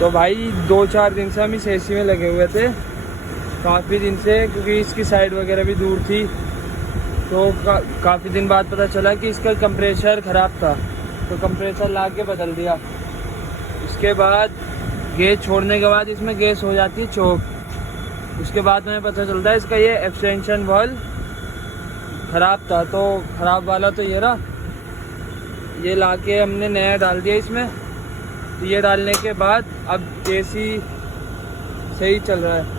तो भाई 2-4 दिन से हम इस एसी में लगे हुए थे, काफ़ी दिन से, क्योंकि इसकी साइड वगैरह भी दूर थी। तो काफ़ी दिन बाद पता चला कि इसका कंप्रेसर ख़राब था, तो कंप्रेसर ला के बदल दिया। उसके बाद गैस छोड़ने के बाद इसमें गैस हो जाती है चोक। उसके बाद हमें पता चलता है इसका ये एक्सटेंशन वाल्व ख़राब था। तो ख़राब वाला तो ये रहा, ये ला के हमने नया डाल दिया इसमें। तो ये डालने के बाद अब एसी सही चल रहा है।